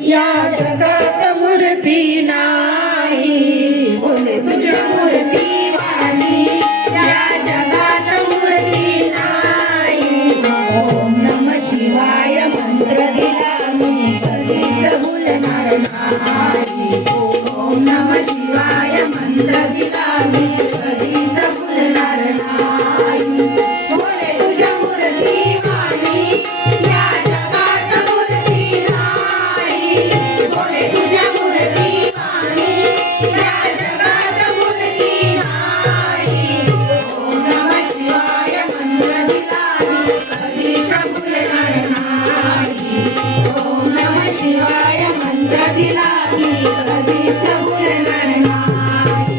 या जगात मूर्ती नाही, बोले तुझ्या मूर्ती वाणी या जगात मूर्ती नाही. ओम नमः शिवाय मंत्र दिला मी कधीच भुलणार नाही. ओम नमः शिवाय मंत्र दिला मी कधीच भुलणार नाही. बोले तुझ्या मूर्ती वाणी या जगात मूर्ती नाही. बोले तुझ्या मूर्ती वाणी या जगात मूर्ती नाही. ओम नमः शिवाय मंत्र दिला मी कधीच भुलणार नाही. ओम नमः शिवाय मंत्र दिला मी कधीच भुलणार नाही.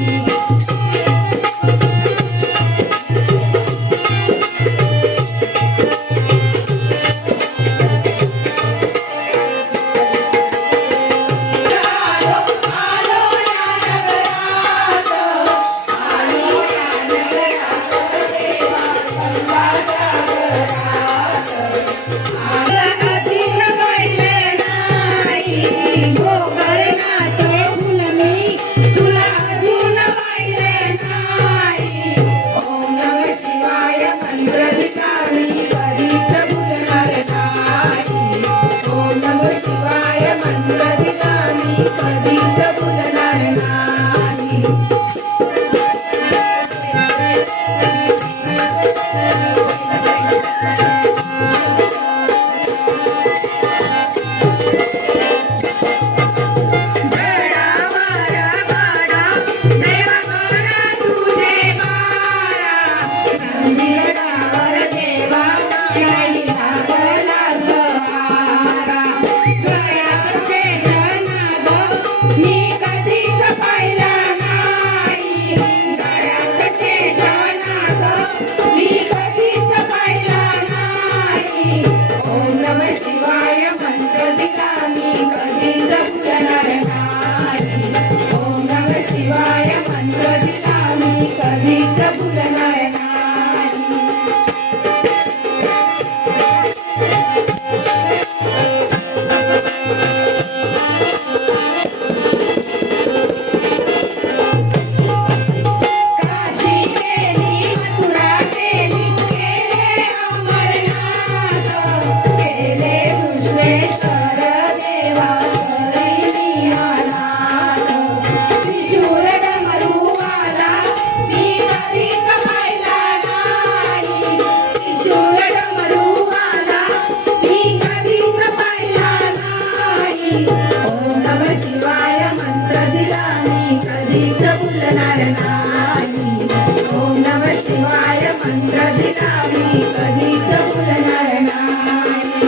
शिवाय मंत्र दिला मी कधीच भुलणार नाही. शिवाय मंत्र दिला मी कधीच भुलणार नाही. ओम नमः शिवाय मंत्र दिला मी कधीच भुलणार नाही. काशी केली मथुरा केली केले अमरनाथ केले विश्वेश्वर देवा करी अनाथ. त्रिशूळ डमरूवाला मी कधीच पाहिला नाही. त्रिशूळ डमरूवाला मी कधीच पाहिला नाही. ओम नमः शिवाय मंत्र दिला मी कधीच भुलणार नाही. ओम नमः शिवाय मंत्र दिला मी कधीच भुलणार नाही.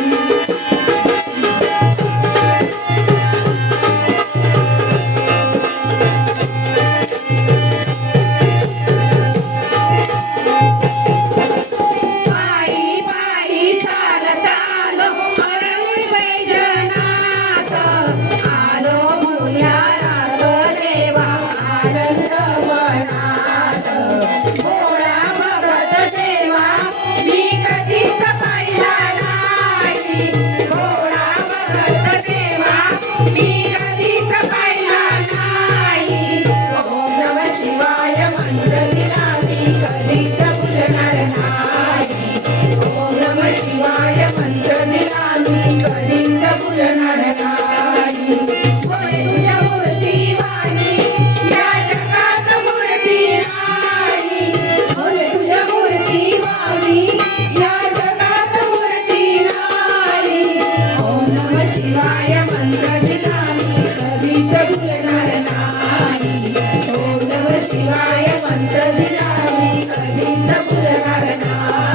पायी पायी चालत आलो हरवून वैजनाथ. आलो भुयारात देवा आनंद वनात. भोळा भगत देवा मी कधीच पाहिला नाही. भोळा भगत देवा मी कधीच पाहिला नाही. ओम नमः शिवाय मंत्र दिला मी कधीच भुलणार नाही. ओम नमः शिवाय मंत्र दिला मी कधीच भुलणार नाही. बोले तुझ्या मूर्ती वाणी या जगात मूर्ती नाही. बोले तुझ्या मूर्ती वाणी या जगात मूर्ती नाही. ओम नमः शिवाय मंत्र दिला मी कधीच भुलणार नाही. ओम नमः शिवाय मंत्र दिला मी कधीच भुलणार नाही.